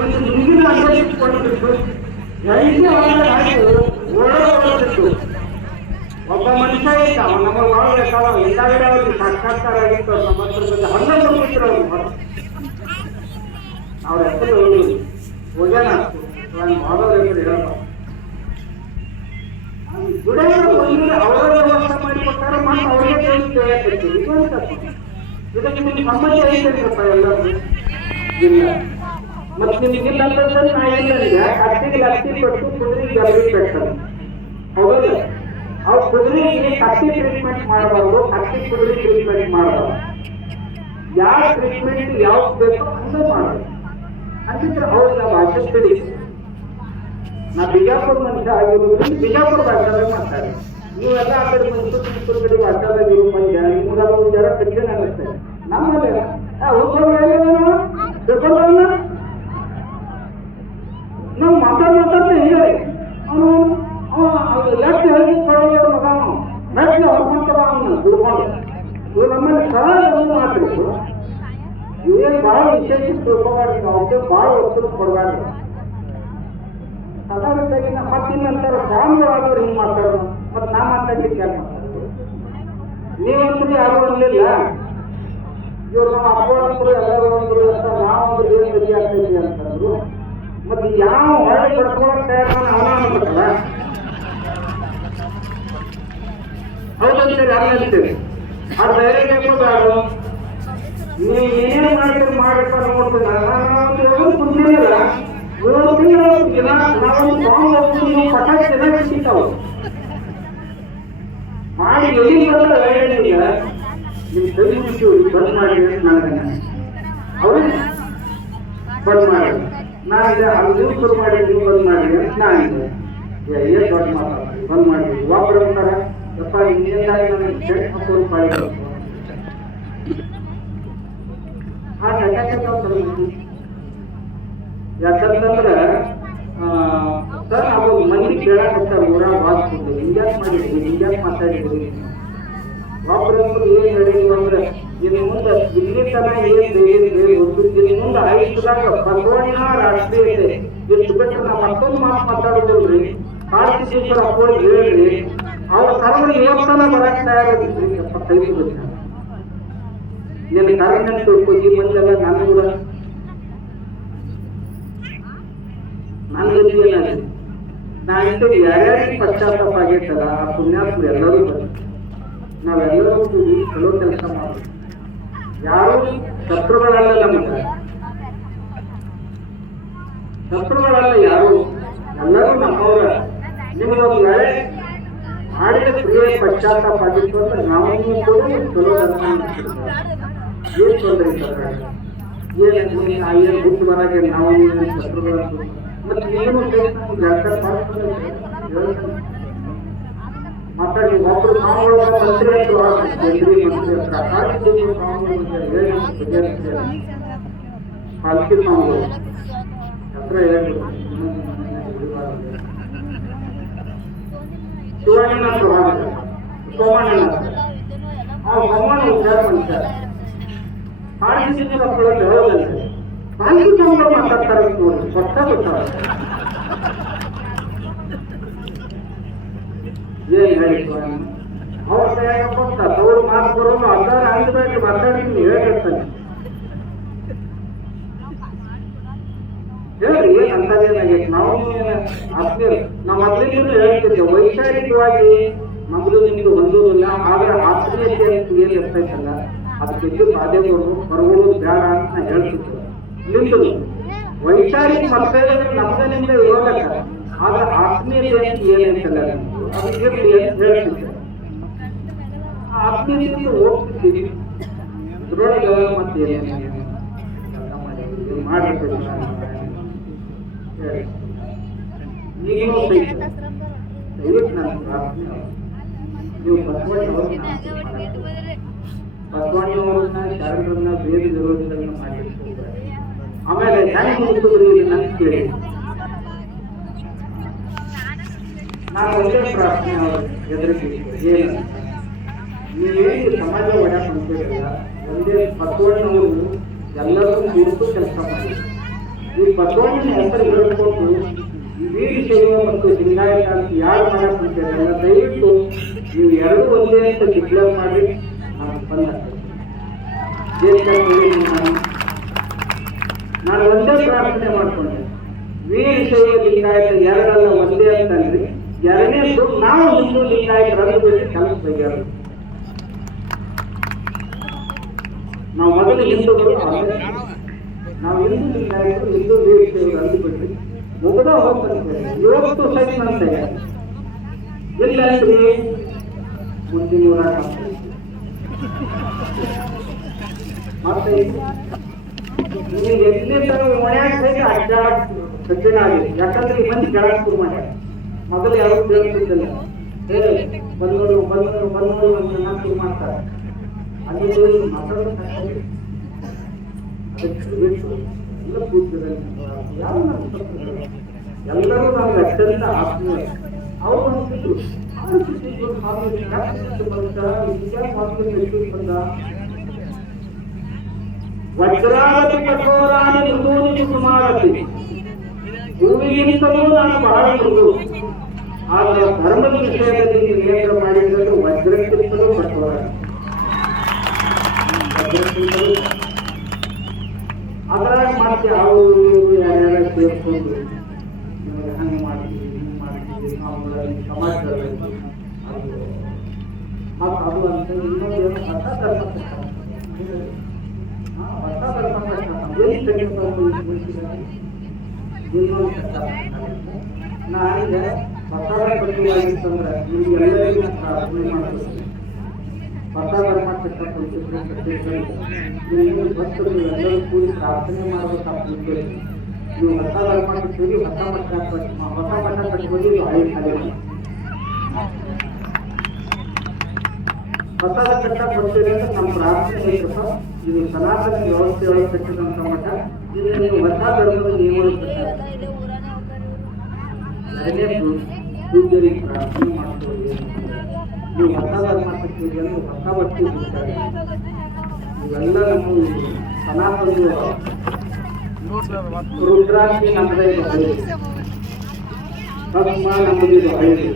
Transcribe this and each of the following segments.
ಒಂದು ದುಂಗಿನ ಅನುಭವಿಸಿಕೊಂಡಿದ್ದು ಜೈನ್ಯ ಓಡೋದಿತ್ತು. ಒಬ್ಬ ಮನುಷ್ಯ ಇದ್ದ, ಅವನು ನಮ್ಮ ಮಾಡಬೇಕಾದ ಹಿಂದಾಗಡೆ ಅವ್ರಿಗೆ ಸಾಕ್ಷಾತ್ಕಾರ ಆಗಿತ್ತು. ನಮ್ಮ ಹತ್ರ ಹನ್ನೊಂದು ಮಿತ್ರ ಅವ್ರ ಹೆಸರು ಹೋಗ್ಯಾನ ಮಾಡೋದ್ರ ಹೆಸರು ಹೇಳಬಾರ್ದು. ದುಡಿಯೋರು ಒಂದು ಅವರ ವ್ಯವಸ್ಥೆ ಮಾಡಿಕೊಟ್ಟಾರ, ಮತ್ತು ಅವರಿಗೆ ಇದಕ್ಕೆ ನಿಮ್ಗೆ ಸಮ್ಮತಿ ಐತೇನಪ್ಪ ಎಲ್ಲರೂ? ಇಲ್ಲ. ಮತ್ತು ನಿಮ್ಗಿಲ್ಲ ಅಂತಂದ್ರೆ ನಾ ಇಲ್ಲ ಕತ್ತಿಗೆ ಲತ್ತಿ ಕೊಟ್ಟು ಕುದುರೆಗೆ ಗರ್ಭಿ పెట్టాను. ಹೌದಲ್ಲ? ಅವ್ರು ಕುದುರೆಗೆ ಕತ್ತಿ ಟ್ರೀಟ್ಮೆಂಟ್ ಮಾಡಬಾರ್ದು, ಕತ್ತಿ ಕುದುರೆ ಟ್ರೀಟ್ಮೆಂಟ್ ಮಾಡಬಾರ್ದು. ಯಾವ ಟ್ರೀಟ್ಮೆಂಟ್ ಯಾವ್ದು ಬೇಕೋ ಹಂಗೆ ಮಾಡೋದು. ಅಂತಿದ್ರೆ ಅವ್ರು ನಾವು ಆಚರಿಸ್ತೀವಿ. ನಾ ಬಿಜಾಪುರ ಮನುಷ್ಯ ಆಗಿರೋದ್ರಿಂದ ಬಿಜಾಪುರ ಭಾಷೆದಾಗ ಮಾತಾಡಿ. ನೀವೆಲ್ಲ ಆ ಕಡೆ ಮೈಸೂರು ಕಡೆ ಭಾಷೆದಾಗ ಇರೋ ಮಂದಿ ನಿಮ್ಗೆ ಜರ ಕಠಿಣ ಆಗುತ್ತೆ. ನಮ್ಮಲ್ಲಿ ನಾವು ಮಾತಾಡ್ತಾ ಹೇಳಿ ಅವನು ಲೆಫ್ಟ್ ಹೇಳಿ ಕೊಡೋದು ಮಗ ಲೆಫ್ಟ್ ಹೊಡ್ಕೊಂತವ ಅವನು ದುಡ್ಕೊಂಡು. ಇವು ನಮ್ಮಲ್ಲಿ ಸಹಜ ಮಾತಾಡ್ಬೇಕು. ಇವೇನು ಭಾಳ ವಿಶೇಷ ತಿಳ್ಕೊಬಾರ್ದು, ಅವಕ್ಕೆ ಭಾಳ ಒತ್ತು ಕೊಡಬಾರ್ದು. ಸಾಧಾರಣವಾಗಿ ಮತ್ತೆ ನಂತರ ಸ್ವಾಮಿಗಳಾದವ್ರು ಹಿಂಗೆ ಮಾತಾಡೋದು, ಮತ್ತು ನಾ ಮಾತಾಡ್ಲಿಕ್ಕೆ ಯಾರು ಮಾತಾಡೋದು? ನೀವಂತೂ ಯಾರು ಅನ್ನಲಿಲ್ಲ. ಇವ್ರು ನಮ್ಮ ಅಪ್ಪಳಂತರು ಎಲ್ಲರೂ ಅಂದರು ಅಂತ ನಾವೊಂದು ಏನು ಗತಿ ಆಗ್ತೈತಿ ಅಂತಂದ್ರು. ಮತ್ತು ಯಾವ ಹೊಳೆ ಪಡ್ಕೊಳಕ್ ತಯಾರ ಅವನ ಅನ್ಬೇಕಲ್ಲ. ಹೌದಂತೀರಿ ಅನ್ನಂತೀರಿ. ಆ ಧೈರ್ಯ ಬೇಕೋದಾರು ನೀವು ಏನೇನು ಮಾಡಿದ್ರು ಮಾಡಪ್ಪ ನೋಡ್ತೀನಿ. ನಾನು ಕುಂತಿರಲಿಲ್ಲ 3 ತಿಂಗಳು ದಿನ ನಾವೊಂದು ಸಾಂಗ್ ಹೋಗ್ತೀವಿ, ನೀವು ಪಟಾಕಿ ಚೆನ್ನಾಗಿ ಸಿಗ್ತಾವೆ ಮಾಡಿ ಎಲ್ಲಿ ಬರೋಲ್ಲ. ನಿಮಗೆ ನಿಮ್ಮ ತಲೆ ಮುಗಿತೀವಿ ಬಂದ್ ಮಾಡಿ ನನಗೆ ಅವರು ಬಂದ್ ಮಾಡಿ ನಾನು ಅಲ್ಲಿ ಶುರು ಮಾಡಿ ನೀವು ಬಂದ್ ಮಾಡಿ ಅಂತ ನಾನಿದ್ದೆ. ಏನು ದೊಡ್ಡ ಮಾತಾಡ್ತೀವಿ ಬಂದ್ ಮಾಡಿದ್ವಿ. ಒಬ್ಬರು ಅಂತಾರೆ ಯಪ್ಪ ಇನ್ನೇನಾಗಿ ನನಗೆ ಫ್ರೆಂಡ್ ಹಾಕೋದು ಪಾಳಿ ಆ ಯಾಕಂತಂದ್ರೆ ಸರ್ ನಾವು ಮಂದಿ ಕೇಳಾಕತ್ತಾರೆ ಊರಾಗ ವಾಸ್ತಿದ್ವಿ ಹಿಂಗ್ಯಾಕೆ ಮಾಡಿದ್ವಿ ಹಿಂಗ್ಯಾಕೆ ಮಾತಾಡಿದ್ವಿ. ಒಬ್ಬರಂತೂ ಏನು ಹೇಳಿದ್ವಿ ಅಂದ್ರೆ ಇನ್ನು ಮುಂದೆ ಇಲ್ಲಿ ತನ ಏನು ಮುಂದೆ ಆಯುಷ್ಯದಾಗ ಬಸವಣ್ಣ ರಾಷ್ಟ್ರೀಯತೆ ಇಷ್ಟು ಬಿಟ್ಟರೆ ನಾವು ಮತ್ತೊಂದು ಮಾತು ಮಾತಾಡೋದಿಲ್ರಿ. ಕಾರ್ತಿಕೇಶ್ವರ ಅಪ್ಪೋಳಿ ಹೇಳ್ರಿ ಅವ್ರ ಕರ್ಮ ಇವತ್ತನ ಬರಕ್ಕೆ ತಯಾರಾಗಿದ್ರಿ. ಕೈ ಬಿಡುತ್ತೆ ನಿನ್ನ ಕರ್ಮ ತಿಳ್ಕೊ. ಈ ಮಂದೆಲ್ಲ ನನ್ನ ಕೂಡ ನನ್ನ ಏನಾಗಿದೆ ನಾನಿಂತ ಯಾರ್ಯಾರಿಗೆ ಪಶ್ಚಾತ್ತಾಪ ಆಗೈತಲ್ಲ ಆ ಪುಣ್ಯಾತ್ಮರು ಎಲ್ಲರೂ ಬನ್ನಿ. ನಾವೆಲ್ಲರೂ ಕೂಡಿ ಚಲೋ ಕೆಲಸ ಮಾಡೋದು. ಯಾರು ಶತ್ರುಗಳಲ್ಲ, ನಮಗೆ ಶತ್ರುಗಳಲ್ಲ ಯಾರು, ಎಲ್ಲರೂ ನಮ್ಮವ್ರ. ನಿಮಗೊಂದು ವೇಳೆ ಮಾಡಿದ ಕ್ರಿಯೆ ಪಶ್ಚಾತ್ತಾಪ ಆಗಿತ್ತು ಅಂದ್ರೆ ನಾವು ಕೂಡ ಚಲೋ ಕೆಲಸ ಏನು ತೊಂದರೆ ಸರ್ಕಾರ ಏನು ಗುಟ್ಟು ಬರಾಗೆ ನಾವು ಶತ್ರುಗಳಂತ ಮತ್ತೆ ಏನು ಮಾತಾಡಿ ಒಬ್ಬರು ಸಾವುಗಳು ಮಂತ್ರಿ ಪಾಲ್ಕಿ ಸಾವುಗಳು ಹತ್ರ ಹೇಳಿ ಶಿವಣ್ಣನಾಥ್ ಸೋಮಣ್ಣನಾಥ್ ಸೋಮಣ್ಣ ವಿಚಾರ ಮನುಷ್ಯ ಪಾಲ್ಕಿ ಮಕ್ಕಳಲ್ಲಿ ಹೇಳೋದಲ್ಲ. ಪಾಲ್ಕಿ ಸಾವುಗಳು ಮಾತಾಡ್ತಾರೆ ನೋಡಿ ಸ್ಪಷ್ಟ ಗೊತ್ತಾಗ ಏನ್ ಹೇಳಿದ್ರು ಅವ್ರ ಕೈಯಾಗ ಕೊಟ್ಟ ಅವ್ರು ಮಾತು ಬರೋದು ಅದಾರ ಅಂದ್ಬೇಕು ಮಾತಾಡಿದ್ವಿ ಹೇಳಿರ್ತಾನೆ. ಹೇಳ್ರಿ ಏನ್ ಅಂತದೇನಾಗೈತಿ. ನಾವು ಆತ್ಮೀಯ ನಾವು ಮೊದಲಿಗೂ ಹೇಳ್ತಿದ್ದೆ ವೈಚಾರಿಕವಾಗಿ ನಮ್ದು ನಿಮ್ದು ಹೊಂದೋದಿಲ್ಲ. ಆದ್ರೆ ಆತ್ಮೀಯತೆ ಅಂತ ಏನ್ ಇರ್ತೈತಲ್ಲ ಅದಕ್ಕೆ ಬಾಧೆಗಳು ಹೊರಗೋದು ಬೇಡ ಅಂತ ಹೇಳ್ತಿದ್ದೆ. ನಿಮ್ದು ವೈಚಾರಿಕ ಮತಭೇದ ನಮ್ದ ನಿಮ್ದ ಇರೋದಕ್ಕ, ಆದ್ರೆ ಆತ್ಮೀಯತೆ ಅಂತ ಏನಂತಲ್ಲ ಅದಕ್ಕೆ ಹೇಳ್ತಿದ್ದೆ. ಆತ್ಮೀಯತೆಯಿಂದ ಹೋಗ್ತಿದ್ದೀವಿ ಇದ್ರೊಳಗೆ ಮತ್ತೆ ಮಾಡಿರ್ತೀವಿ. ಈಗಲೂ ದಯವಿಟ್ಟು ನಾನು ಪ್ರಾರ್ಥನೆ ನೀವು ಬಸವಣ್ಣವ್ರನ್ನ ಶರಣರನ್ನ ಬೇರೆ ವಿರೋಧಿಗಳನ್ನ ಮಾಡಿರ್ತೀವಿ. ಆಮೇಲೆ ಹೆಂಗೆ ಮುಗಿಸಿದ್ರಿ ನನ್ನ ಕೇಳಿ ನಾನು ಒಂದೇ ಪ್ರಾರ್ಥನೆ ಅವರು ಎದುರಿಗೆ ಏನು ನೀವೇನು ಸಮಾಜ ಒಳ್ಳೆ ಹೊಂದಿರಲ್ಲ. ಒಂದೇ ಬಸವಣ್ಣವರು ಎಲ್ಲರೂ ಕುರಿತು ಕೆಲಸ ಮಾಡಿ ಈ ಬಸವಣ್ಣನ ಹೆಸರು ಹೇಳ್ಕೊಂಡು ಈ ವೀರಶೈವ ಮತ್ತು ಲಿಂಗಾಯತ ಅಂತ ಯಾರು ಮಾಡಕ್ ಹೊಂಟಿರಲ್ಲ, ದಯವಿಟ್ಟು ನೀವು ಎರಡು ಒಂದೇ ಅಂತ ಡಿಕ್ಲೇರ್ ಮಾಡಿ ನಾನು ಬಂದ ನಾನು ಒಂದೇ ಪ್ರಾರ್ಥನೆ ಮಾಡ್ಕೊಂಡೆ, ವೀರಶೈವ ಲಿಂಗಾಯತ ಎರಡಲ್ಲ ಒಂದೇ ಅಂತಂದ್ರಿ. ಎರಡನೇದು ನಾವು ಹಿಂದೂ ಲಿಂಗಾಯತರನ್ನು ಬಿಟ್ಟು ಕೆಲಸ ಬಗೆಯರು. ನಾವು ಮೊದಲು ಹಿಂದೂಗಳು, ನಾವು ಹಿಂದೂ ಲಿಂಗಾಯತರು ಹಿಂದೂ ವೀರಶೈವರು ಅಂದು ಬಿಟ್ರಿ ಮುಗಿದ ಹೋಗ್ತಾರೆ. ಇವತ್ತು ಸರಿ ಅಂತ ಇಲ್ಲಂದ್ರಿ ಮುಂದಿನ ಹೋರಾಟ ಮತ್ತೆ ನಿಮಗೆ ಎಲ್ಲಿ ಮನೆಯಾಗ ಸಹಿತ ಅಡ್ಡಾಡ ಕಠಿಣ ಆಗಿದೆ. ಯಾಕಂದ್ರೆ ಈ ಮಂದಿ ಕೆಳಗೆ ಶುರು ಮಾಡ್ಯಾರ. ಮೊದಲು ಯಾರು ಕೇಳ್ತಿದ್ದಿಲ್ಲ, ಬಂದವರು ಬಂದವರು ಬಂದವರು ಅಂತ ಶುರು ಮಾಡ್ತಾರೆ. ಅಲ್ಲಿ ಮಾತಾಡೋದು ಎಲ್ಲ ಕೂತಿದ್ದಾರೆ. ಯಾರು ಎಲ್ಲರೂ ನಮ್ಗೆ ಅತ್ಯಂತ ಆತ್ಮೀಯ. ಅವರು ಅಂತಿದ್ರು ವಜ್ರಾವತಿ ಕಠೋರಾನಿ ಮೃದೂನಿ ಕುಮಾರತಿ, ಹೂವಿಗಿಂತಲೂ ನಾನು ಬಹಳ ಮೃದು. ಆದರೆ ಧರ್ಮದ ವಿಷಯದಲ್ಲಿ ನಿಯಂತ್ರಣ ಮಾಡಿದರೆ ವಜ್ರಕ್ಕಿಂತಲೂ ಕಠೋರ. ಅದರಾಗ ಮತ್ತೆ ಅವರು ಯಾರ್ಯಾರ ಸೇರ್ಕೊಂಡು ಹಂಗೆ ಮಾಡ್ತೀವಿ ಹಿಂಗೆ ಮಾಡ್ತೀವಿ ನಾವು ಸಮಾಜದಲ್ಲಿ ಅದು ಮತ್ತು ಅದು ಅಂತ ಇನ್ನೊಂದು ಏನು ಹೊಸ ಧರ್ಮ ಹೊಸ ಧರ್ಮ ಇನ್ನೊಂದು ನಾನೀಗ ಹೊಸ ಕಟ್ಟಿವಾಗಿತ್ತಂದ್ರೆ ನಿಮ್ಗೆಲ್ಲರಿಗೂ ಪ್ರಾರ್ಥನೆ ಮಾಡ್ತೀನಿ. ಹೊಸ ಧರ್ಮ ಕಟ್ಟಿದ್ರೆ ನೀವು ಭಕ್ತರು ಎಲ್ಲರೂ ಕೂಡಿ ಪ್ರಾರ್ಥನೆ ಮಾಡಬೇಕಾಗ್ತದೆ. ನೀವು ಹೊಸ ಧರ್ಮ ಕಟ್ಟಿರಿ, ಹೊಸ ಮಠ ಕಟ್ಬೋದು. ಇದು ಹಳೆ ಶಾಲೆ ಹೊಸದ ಕಟ್ಟ ಕೊಡ್ತೀರಿ ಅಂದ್ರೆ ನಮ್ಮ ಪ್ರಾರ್ಥನೆ ಐತಪ್ಪ, ಇದು ಸನಾತನ ವ್ಯವಸ್ಥೆಯೊಳಗೆ ಕಟ್ಟಿದಂಥ ಮಠ. ಇದು ನೀವು ಹೊಸ ಧರ್ಮದ ನಿಯಮಗಳು ಪೂಜೆಗೆ ಪ್ರಾರ್ಥನೆ ಮಾಡ್ತೀವಿ. ನೀವು ಹೊಸ ಧರ್ಮ ಕಟ್ಟಿರಿ ಅಂದ್ರೆ ಹೊಸ ಬಟ್ಟೆ ಬಿಡ್ತಾರೆ. ಇವೆಲ್ಲ ನಮ್ಮ ಸನಾತನ ರುದ್ರಾಕ್ಷಿ ನಮ್ಮದೇ ಇದು ಹಳೆಯದು, ಭಸ್ಮ ನಮ್ಮದು ಇದು ಹಳೆಯದು,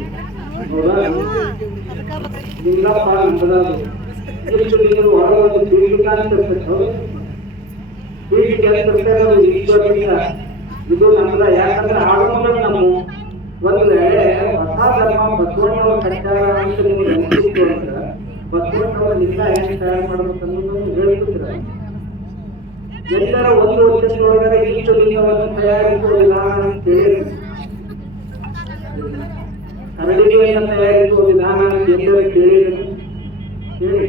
ಲಿಂಗಪ್ಪ ನಮ್ಮದು. ಎಷ್ಟು ನೀವು ಹೊರಗೆ ಬೀಳಿಗೆ ಅಂತ ಬೀಳಿಗೆ ಅಂತ ಈಶ್ವರಲಿಂಗ ಇದು ನಮ್ಮದ. ಯಾಕಂದ್ರೆ ಆಡೋದು ನಮ್ಮ ಒಂದು ವೇಳೆ ಹೊಸ ಧರ್ಮ ಬಸವಣ್ಣವ್ರ ಕಟ್ಟಾರ ಅಂತ ನಿಮ್ಗೆ ಅನಿಸಿತ್ತು ಅಂದ್ರೆ ಬಸವಣ್ಣವ್ರ ಲಿಂಗ ಹೆಂಗೆ ತಯಾರು ಮಾಡ್ಬೇಕು ಅನ್ನೋದನ್ನು ಹೇಳ್ತಿದ್ರ. ಎಲ್ಲರ ಒಂದು ವರ್ಷದೊಳಗಡೆ ಇಷ್ಟು ಲಿಂಗವನ್ನು ತಯಾರಿಸುವ ವಿಧಾನ ಅಂತ ಹೇಳಿ, ಕರಡಿಗೆಯನ್ನು ತಯಾರಿಸುವ ವಿಧಾನ ಅಂತ ಎಲ್ಲರೂ ಕೇಳಿದ್ರು. ಹೇಳಿ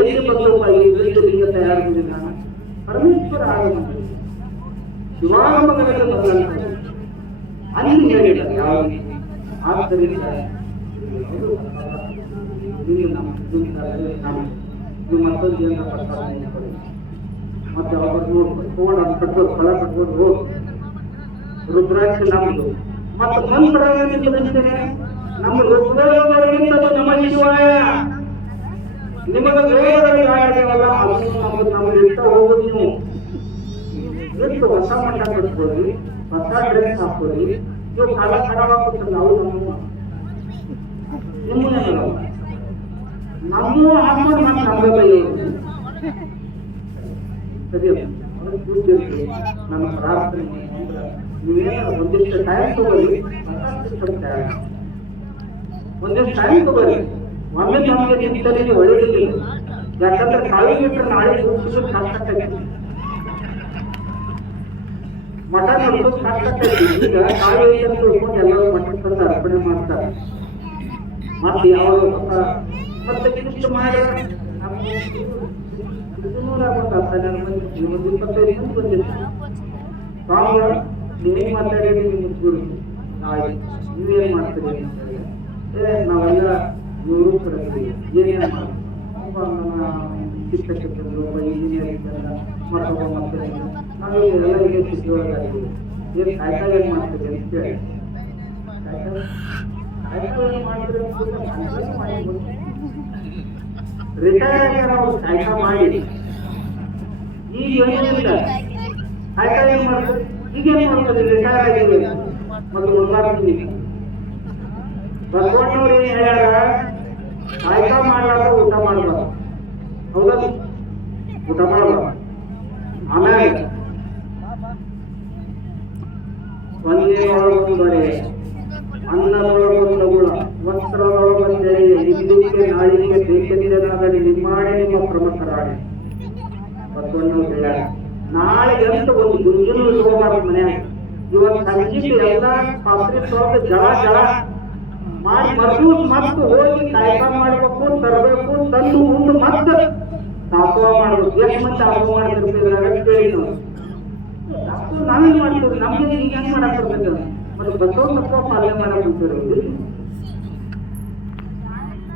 ಎಲ್ಲಿ ಬಂದಪ್ಪ ಈ ಇಷ್ಟು ಲಿಂಗ ತಯಾರಿಸುವ ವಿಧಾನ? ಪರಮೇಶ್ವರ ಆಗಮನ ಶಿವಾಗಮನದಲ್ಲಿ ಬಂದಂಥದ್ದು ಅಲ್ಲಿ ಹೇಳಿಲ್ಲ ಯಾವ. ಆದ್ದರಿಂದ ನೀವು ಮತ್ತೊಂದು ಜನ ಪ್ರಸ್ತಾವನೆ ಕೊಡಿ, ಮತ್ತೆ ಅವ್ರು ನೋಡ್ಬೋದು ಫೋನ್ ಅದು ಕಟ್ಬೋದು, ಫಲ ಕಟ್ಬೋದು, ಹೋಗಿ ರುದ್ರಾಕ್ಷಿ ನಮ್ಮದು. ಮತ್ತು ಮಂತ್ರ ನಮ್ಮ ರುದ್ರಗಿಂತ ನಮ್ಮ ಶಿವಾಯ ನಿಮಗೆ ವೇದಗಳಿಗಾಗಲ್ಲ, ಅದು ನಮಗೆ ಇಷ್ಟ ಹೋಗೋದು. ನೀವು ಎಷ್ಟು ಹೊಸ ಮಠ ಕಟ್ಬೋದು, ಹೊಸ ಡ್ರೆಸ್ ಹಾಕೋರಿ, ಇವು ಕಾಲ ಖರಾಬಾಗ್ತದೆ. ನಾವು ನಮ್ಮ ಹಾಕೊಂಡು ಮತ್ತೆ ನಮ್ಮದೇ ಸರಿ. ನನ್ನ ಪ್ರಾರ್ಥನೆ ನೀವೇನು ಒಂದಿಷ್ಟು ಟೈಮ್ ತಗೋರಿ, ಒಂದಿಷ್ಟು ಟೈಮ್ ತಗೋರಿ. ಒಮ್ಮೆ ನಮಗೆ ನಿಂತಲ್ಲಿ ಒಳ್ಳೆಯದಿಲ್ಲ. ಯಾಕಂದ್ರೆ ಕಾಳು ಬಿಟ್ಟರೆ ನಾಳೆ ಕಷ್ಟ ಆಗ್ತೈತಿ, ಮಠ ನಡೆಸೋದು ಕಷ್ಟ ಆಗ್ತೈತಿ. ಈಗ ಕಾಳು ಅಂತ ತಿಳ್ಕೊಂಡು ಎಲ್ಲರೂ ಮಠಕ್ಕೆ ತಂದು ಅರ್ಪಣೆ ಮಾಡ್ತಾರೆ. ಮತ್ತೆ ಯಾವ ಮತ್ತೆ ಇಷ್ಟು ಮಾಡಿ 25 ಮಂದಿ ಬಂದಿಲ್ಲ. ಸ್ವಾಮಿಗಳು ನೀವೇನು ಮಾತಾಡಿರಿ, ನಿಮ್ಗೆ ಗುರು ನೀವೇನು ಮಾಡ್ತೀರಿ ಅಂತ ನಾವೆಲ್ಲ ನೂರು ಕಡೆಗೆ ಏನೇನು ಮಾಡಿ ಶಿಕ್ಷಕರು, ಒಬ್ಬ ಇಂಜಿನಿಯರ್ ಇದ್ದಲ್ಲ, ಮತ್ತೊಬ್ಬ ಮಾಡ್ತಾರೆ. ನಾವು ಎಲ್ಲ ಈಗ ಸ್ಥಿತಿ ಒಳಗಾಗಿದ್ದೀವಿ. ಏನು ಕಾಯ್ತಾ ಏನು ಮಾಡ್ತೀರಿ ಅಂತ ಕೇಳಿ ರಿಟೈರ್ ಆಗ್ಯಾರ ಅವ್ರು ಕಾಯ್ತಾ ಮಾಡಿ. ಈಗ ಏನಿಲ್ಲ ಕಾಯ್ಕ ಏನ್ ಮಾಡ್ತಾರೆ ಈಗೇನ್ ಮಾಡ್ತಾರೆ ರಿಟೈರ್ ಆಗಿವೆ ಮತ್ತು ಮುಂದಾಡ್ತೀನಿ ಬಸವಣ್ಣವ್ರು ಏನ್ ಹೇಳ್ಯಾರ ಕಾಯ್ಕ ಮಾಡ್ಲಾರ ಊಟ ಮಾಡಬಾರ್ದು ಹೌದಲ್ಲ ಊಟ ಮಾಡಬಾರ್ದು ಆಮೇಲೆ ಒಂದೇ ಒಳಗೊಂದು ಬರೆ ಅನ್ನದೊಳಗೊಂದು ಗುಣ ವಸ್ತ್ರದೊಳಗೊಂದೆಳೆ ಇಂದಿಗೆ ನಾಳಿಗೆ ಬೇಕೆಂದನಾಗಲಿ ನಿಮ್ಮಾಡೆ ನಿಮ್ಮ ಪ್ರಮುಖರಾಡಿ ಬಸವಣ್ಣವ್ರು ಹೇಳ್ಯಾರ ನಾಳೆ ಅಂತ ಒಂದು ಗುಂಜಲು ಇಟ್ಕೋಬಾರ್ದು ಮನ್ಯಾಗ ಇವತ್ತು ಸಂಜಿಗೆ ಎಲ್ಲ ಪಾತ್ರೆ ತೊಳೆದು ಜಳ ಮಾಡಿ ಮದ್ದು ಮತ್ತು ಹೋಗಿ ಕಾಯ್ಕ ಮಾಡ್ಬೇಕು ತರಬೇಕು ತಂದು ಮುಂದೆ ಮತ್ತೆ ತಾಪವ ಮಾಡ್ಬೇಕು ಎಷ್ಟು ಮಂದಿ ತಾಪವ ಮಾಡ್ತಿರ್ತೀವಿ ಕೇಳಿ ನಾವು ನಾವೇನ್ ಮಾಡ್ತೀವಿ ನಮ್ಗೆ ಈಗ ಹೆಂಗ್ ಮಾಡಾಕಿರ್ಬೇಕು ಮತ್ತೆ ಬಸವ ತತ್ವ ಪಾಲನೆ ಮಾಡಕ್ಕೆ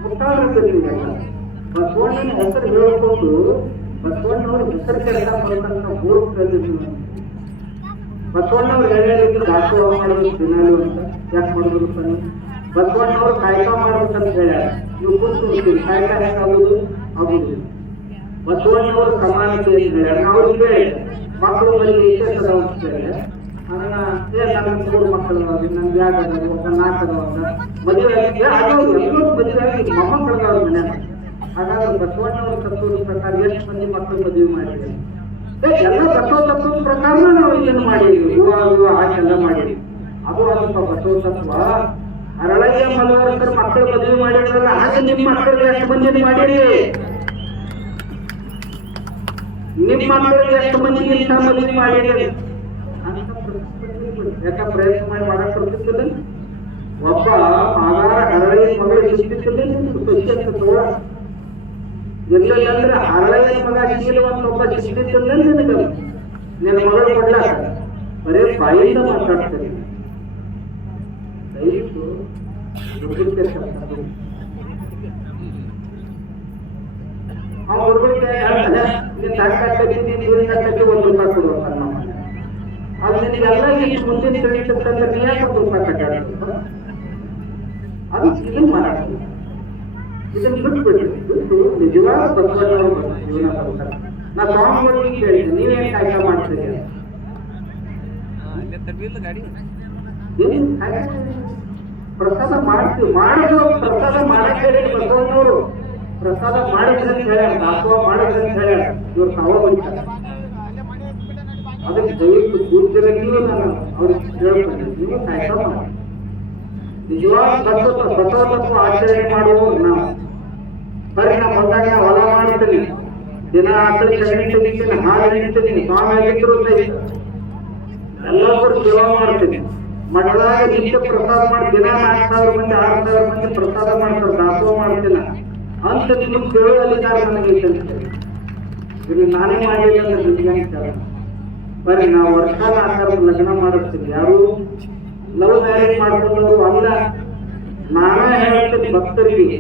ಮುಟ್ಟಾಗಿರ್ತೀವಿ ಬಸವಣ್ಣನ ಹೆಸರು ಹೇಳ್ಕೊಂಡು ಬಸವಣ್ಣವ್ರ ಹೆಸರು ಕೆಲಸ ಮಾಡ್ತಕ್ಕಂಥ ಊರು ಕೇಳಿದ್ವಿ ಬಸವಣ್ಣವ್ರು ಹೇಳಿದ್ರು ದಾಸೋಹ ಮಾಡೋದು ದಿನಾಲು ಅಂತ ಯಾಕೆ ಮಾಡಿದ್ರು ಸಣ್ಣ ಬಸವಣ್ಣವ್ರು ಕಾಯ್ಕ ಮಾಡ್ಬೇಕಂತ ಹೇಳ್ಯಾರ ನೀವು ಕೂತ್ಕೊಳ್ತೀವಿ ಕಾಯ್ಕ ಹೆಂಗಾಗುದು ಆಗುದು ಬಸವಣ್ಣವ್ರ ಸಮಾನತೆ ಅಂತ ಹೇಳ್ಯಾರ ನಾವು ಕೇಳಿ ಮಕ್ಕಳು ಬರೀ ವಿಶೇಷ ಅದಾವ ಅಂತ ಹೇಳಿ ನನ್ನ 3 ಮಕ್ಕಳು ನನ್ಗೆ ಯಾಕೆ ಅದಾವ 4 ಅದಾವ ಮದುವೆ ಎಲ್ಲರೂ ಮದುವೆ ಆಗಿ ಮೊಮ್ಮಕ್ಕಳದಾವ ಮನ್ಯಾಗ ಹಾಗಾದ್ರೆ ಬಸವಣ್ಣವ್ರ ತತ್ವದ ಪ್ರಕಾರ ಎಷ್ಟು ಮಂದಿ ಮಕ್ಕಳು ಮದುವೆ ಮಾಡಿದ್ವಿ ಎಲ್ಲ ಬಸವ ತತ್ವದ ಪ್ರಕಾರ ನಾವು ಇದನ್ನು ಮಾಡಿದ್ವಿ ವಿವಾಹ ಹಾಗೆಲ್ಲ ಮಾಡಿದ್ವಿ ಅದು ಅಲ್ಪ ಬಸವ ತತ್ವ ಅರಳಯ್ಯ ಮಲವರ್ಕರ್ ಮಕ್ಕಳು ಮದುವೆ ಮಾಡಿದ್ರಲ್ಲ ಹಾಗೆ ನಿಮ್ಮ ಮಕ್ಕಳಿಗೆ ಎಷ್ಟು ಮಂದಿ ಮಾಡಿರಿ ನಿಮ್ಮ ಮಕ್ಕಳಿಗೆ ಎಷ್ಟು ಮಂದಿ ಇಂಥ ಮದುವೆ ಮಾಡಿರಿ ಯಾಕ ಪ್ರಯತ್ನ ಮಾಡಿ ಮಾಡಕ್ ಬರ್ತಿರ್ತದೆ ಒಬ್ಬ ಆಧಾರ ಅರಳಯ್ಯ ಮಗಳು ಸಿಕ್ಕಿರ್ತದೆ ತೋಳ ಎಲ್ಲೆಲ್ಲಂದ್ರೆ ಅರಳಯ್ಯ ಮಗ ಶೀಲವಂತ ಒಬ್ಬ ಸಿಕ್ಕಿರ್ತದೆ ನಿನಗೆ ನಿನ್ನ ಮಗಳು ಕೊಡ್ಲಾಕ ಬರೇ ಬಾಯಿಂದ ಮಾತಾಡ್ತಾರೆ ದಯವಿಟ್ಟು ಅವ್ನು ಹುಡುಗರಿಗೆ ಹೇಳ್ತಾನೆ ನೀನ್ ದಾಖಲಾತಿ ನೀರಿನ ಕಟ್ಟಕ್ಕೆ ₹1 ಕೊಡುವಂತ ನಮ್ಮ ಅದು ನಿನಗೆಲ್ಲ ಇಷ್ಟು ಮುಂದಿನ ತಿಳಿತಕ್ಕಂಥ ನೀ ಯಾಕೆ ₹1 ಕಟ್ಟಾಡ್ಬೇಕು ಅದು ಇದನ್ನು ಮಾತಾಡ್ತೀವಿ ಇದನ್ನು ಬಿಟ್ಟು ನಿಜವಾದ ಬಸವಣ್ಣವ್ರ ಜೀವನ ಬರ್ತಾರೆ ನಾ ಸ್ವಾಮಿಗಳಿಗೆ ಕೇಳಿದ್ದೆ ನೀವೇನ್ ಕಾಯ್ಕ ಮಾಡ್ತೀರಿ ಪ್ರಸಾದ ಮಾಡ್ತೀವಿ ಮಾಡಿದ್ರು ಪ್ರಸಾದ ಮಾಡಕ್ ಹೇಳಿ ಬಸವಣ್ಣವರು ಪ್ರಸಾದ ಮಾಡಿದ್ರೆ ಅಂತ ಹೇಳ್ಯಾರ ದಾಸೋಹ ಮಾಡಿದ್ರೆ ಅಂತ ಹೇಳ್ಯಾರ ಇವ್ರು ತಾವ ಬಂದಿದ್ದಾರೆ ಅದಕ್ಕೆ ದಯವಿಟ್ಟು ಪೂಜ್ಯರಲ್ಲಿಯೂ ನಾನು ಅವ್ರಿಗೆ ಹೇಳ್ತೇನೆ ನೀವು ಕಾಯ್ಕ ಮಾಡಿ ನಿಜವಾದ ಬಸವ ತತ್ವ ಆಚರಣೆ ಮಾಡುವವರು ನಾವು ಬರೀ ನಾ ಬಂದಾಗ ನಾ ಹೊಲ ಮಾಡ್ತೀನಿ ದಿನ ಆಕಳಿ ಸಗಣಿ ತೆಗಿತೀನಿ ಹಾಲು ಹಿಡಿತೀನಿ ಸ್ವಾಮಿ ಆಗಿದ್ರು ಎಲ್ಲರೂ ಸೇವಾ ಮಾಡ್ತೀನಿ ಮಠದಾಗ ನಿತ್ಯ ಪ್ರಸಾದ ಮಾಡಿ ದಿನ 4,000 ಮಂದಿ 6,000 ಮಂದಿ ಪ್ರಸಾದ ಮಾಡ್ತಾರೆ ದಾಸೋಹ ಮಾಡ್ತೀನಿ ಅಂತ ನಿಮ್ ಕೇಳುವಲ್ಲಿದ್ದಾರೆ ನನಗೆ ಇಲ್ಲಿ ನಾನೇ ಮಾಡಿಲ್ಲ ಅಂದ್ರೆ ನಿಮ್ಗೆ ಬರೀ ನಾವು ವರ್ಷಾಲ ಆಕಾರ ಲಗ್ನ ಮಾಡಿಸ್ತೀವಿ ಯಾರು ಲವ್ ಮ್ಯಾರೇಜ್ ಮಾಡ್ಕೊಂಡವರು ಅಲ್ಲ ನಾನೇ ಹೇಳ್ತೀನಿ ಭಕ್ತರಿಗೆ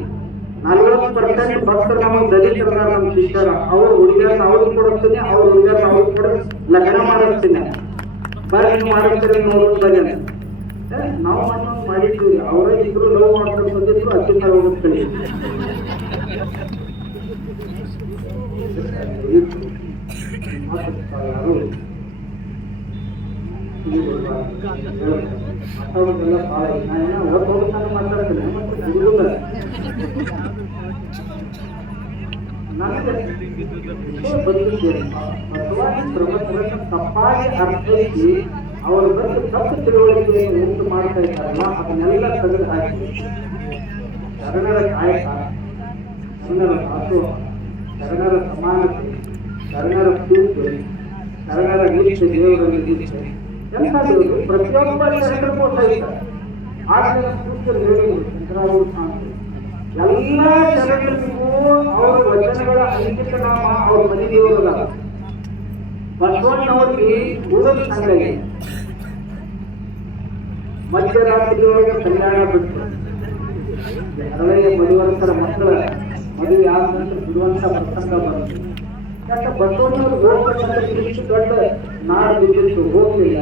40% ಭಕ್ತರು ನಮಗೆ ದಲಿತರದಾರ ನಮ್ಮ ಶಿಷ್ಯರ ಅವ್ರ ಹುಡುಗಿಯರನ್ನ ಅವ್ರಿಗೆ ಕೊಡಿಸ್ತೀನಿ ಅವ್ರ ಹುಡುಗಿಯರನ್ನ ಅವ್ರಿಗೆ ಕೊಡ ಲಗ್ನ ಮಾಡಿಸ್ತೀನಿ ಬರೀ ನೀವು ಮಾಡಿಸ್ತೀರಿ ನೋಡೋದು ಬರೀ ನಾವು ಮಾಡಿದ್ದೀವಿ ಅವರೇ ಇದ್ರು ಲವ್ ಮಾಡ್ಕೊಂಡು ಬಂದಿದ್ರು ಅತ್ಯಂತ ಹೋಗುತ್ತೇವೆ ತಪ್ಪಾಗಿ ಅರ್ಥೈಸಿ ಅವರ ಬಗ್ಗೆ ತಪ್ಪು ತಿಳುವಳಿಕೆಯನ್ನು ಉಂಟು ಮಾಡ್ತಾ ಇದ್ದಾರಲ್ಲ ಅದನ್ನೆಲ್ಲ ತೆಗೆದು ಹಾಕಿ ಶರಣರ ಕಾಯಕ ಶರಣರ ದಾಸೋಹ ಶರಣರ ಸಮಾನತೆ ಶರಣರ ಪೂಜೆ ಶರಣರ ನಿಷ್ಠೆ ದೇವರಲ್ಲಿ ನಿಷ್ಠೆ ಎಂತ ದೇವರು ಪ್ರತಿಯೊಬ್ಬ ಶರಣರಿಗೂ ಸಹಿತ ಆಗ ಪೂಜ್ಯರು ಹೇಳಿದರು ಶಂಕರಾಚಾರ್ಯರು ಸ್ವಾಮಿ ಎಲ್ಲ ಶರಣರಿಗೂ ಅವರ ವಚನಗಳ ಅಂಕಿತ ನಾಮ ಅವ್ರ ಮನೆ ದೇವರಲ್ಲ ಬಸವಣ್ಣವ್ರಿಗೆ ಉಳಿದ ಸಂಘಗೆ ಮಧ್ಯರಾತ್ರಿಯೊಳಗೆ ಕಲ್ಯಾಣ ಬಿಟ್ಟು ಅರಳಯ್ಯ ಮದುವಂತರ ಮಕ್ಕಳ ಮದುವೆ ಆದ ನಂತರ ಬಿಡುವಂತ ಪ್ರಸಂಗ ಬಂತು ಯಾಕೆ ಬಸವಣ್ಣವ್ರು ಹೋಗ್ಬೇಕಂದ್ರೆ ಇಷ್ಟು ದೊಡ್ಡ ನಾಡು ಬಿದ್ದು ಹೋಗ್ಲಿಲ್ಲ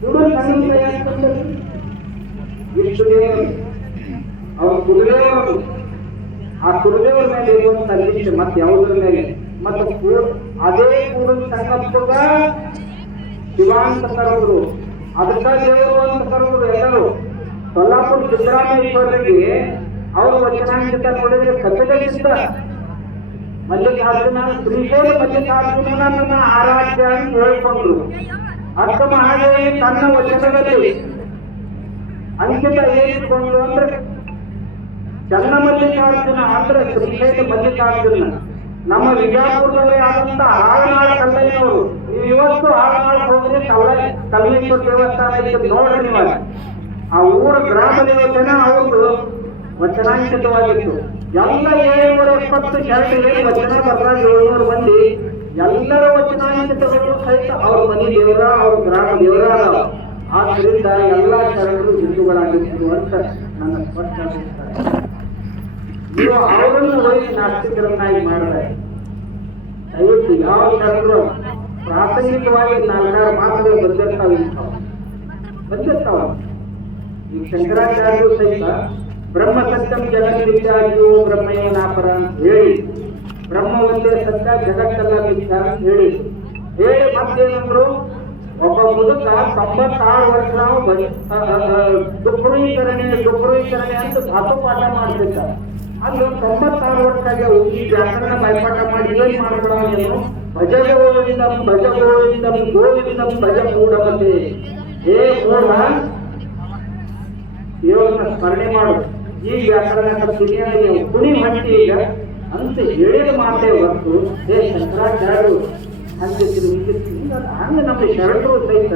ಬಿಡುವ ಸಂಘ ಯಾಕಂದ್ರೆ ಇಷ್ಟು ದೇವರು ಅವ್ರ ಗುರುದೇವರು ಆ ಗುರುದೇವರ ಮೇಲೆ ಇರುವಂತ ನಿರೀಕ್ಷೆ ಮತ್ತೆ ಯಾವುದರ ಮೇಲೆ ಮತ್ತೆ ಅದೇ ಕೂಡಲ ಸಂಗಪ್ಪಗ ಶಿವ ಅಂತ ಕರೆದ್ರು, ಅದಕ್ಕ ದೇವರು ಅಂತ ಕರೆದ್ರು ಎಲ್ಲರೂ. ಕೊಲ್ಲಾಪುರ ಸಿದ್ದರಾಮೇಶ್ವರರಿಗೆ ಅವರು ವಚನಾಂಕಿತ ನೋಡಿದ್ರೆ ಕಥೆಗಳಿಂದ ಮಲ್ಲಿಕಾರ್ಜುನ ಶ್ರೀಶೈಲ ಮಲ್ಲಿಕಾರ್ಜುನನನ್ನ ಆರಾಧ್ಯ ಅಂತ ಹೇಳ್ಕೊಂಡ್ರು. ಅಕ್ಕ ಹಾಗೆ ತನ್ನ ವಚನದಲ್ಲಿ ಅಂಕಿತ ಏನಿಟ್ಕೊಂಡು ಅಂದ್ರೆ ಚನ್ನ ಮಲ್ಲಿಕಾರ್ಜುನ ಅಂದ್ರೆ ಶ್ರೀಶೈಲ ಮಲ್ಲಿಕಾರ್ಜುನ. ನಮ್ಮ ವಿಜಯಪುರದವರೇ ಆದಂತ ಆಳನಾಳ ಕಲ್ಲಯ್ಯನವರು. ನೀವು ಇವತ್ತು ಆಳನಾಳ ಹೋದ್ರೆ ಕಲ್ಲೇಶ್ವರ ದೇವಸ್ಥಾನ ಇತ್ತು ನೋಡ್ರಿ ನೀವು. ಆ ಊರ ಗ್ರಾಮ ದೇವತೆನ ಅವ್ರದ್ದು ವಚನಾಂಕಿತವಾಗಿತ್ತು. ಎಲ್ಲ 770 ಶರಣರಿಗೆ ವಚನ ಬರ್ದಾಗ 700 ಮಂದಿ ಎಲ್ಲರ ವಚನಾಂಕಿತಗಳು ಸಹಿತ ಅವ್ರ ಮನೆ ದೇವರ ಅವ್ರ ಗ್ರಾಮ ದೇವರ. ಆದ್ರಿಂದ ಎಲ್ಲ ಶರಣರು ಹಿಂದೂಗಳಾಗಿತ್ತು ಅಂತ ನನ್ನ ಸ್ಪಷ್ಟ ಅಭಿಪ್ರಾಯ. ನೀವು ಅವರನ್ನು ವಹಿಸಿ ನಾಸ್ತಿಕರನ್ನಾಗಿ ಮಾಡಿದ್ರೆ ದಯವಿಟ್ಟು ಯಾವ ಶರಣರು ಪ್ರಾಥಮಿಕವಾಗಿ 4 ಮಾತುಗಳು ಬಂದಿರ್ತಾವ. ಈ ಶಂಕರಾಚಾರ್ಯರು ಸಹಿತ ಬ್ರಹ್ಮ ಸತ್ಯಂ ಜಗನ್ಮಿಥ್ಯಾದಿಯೋ ಬ್ರಹ್ಮೇನಾಪರ ಅಂತ ಹೇಳಿ, ಬ್ರಹ್ಮ ಒಂದೇ ಸತ್ಯ ಜಗತ್ತೆಲ್ಲ ಮಿಥ್ಯ ಅಂತ ಹೇಳಿ ಮತ್ತೇನಂದ್ರು, ಒಬ್ಬ ಮುದುಕ 96 ವರ್ಷ ದುಃಖೀಕರಣೆ ಅಂತ ಧಾತು ಪಾಠ ಮಾಡ್ತಿದ್ದ. ಅದು 96 ವರ್ಷ ಈ ವ್ಯಾಕರಣ ಬಾಯ್ಪಾಠ ಮಾಡಿ ಏನ್ ಮಾಡ್ಕೊಳ್ಳೋ, ಭಜ ಗೋವಿಂದಂ ಗೋವಿಂದಂ ಭಜ ಮೂಢಮತೆ. ಹೇ ಮೂಢ, ದೇವರನ್ನ ಸ್ಮರಣೆ ಮಾಡು, ಈ ವ್ಯಾಕರಣ ಕುಣಿ ಹಟ್ಟಿ ಈಗ ಅಂತ ಹೇಳಿದ ಮಾತೇ ಹೊರತು ಹೇ ಶಂಕರಾಚಾರ್ಯರು ಹಂಗೆ ನಮ್ಮ ಶರಣರು ಸಹಿತ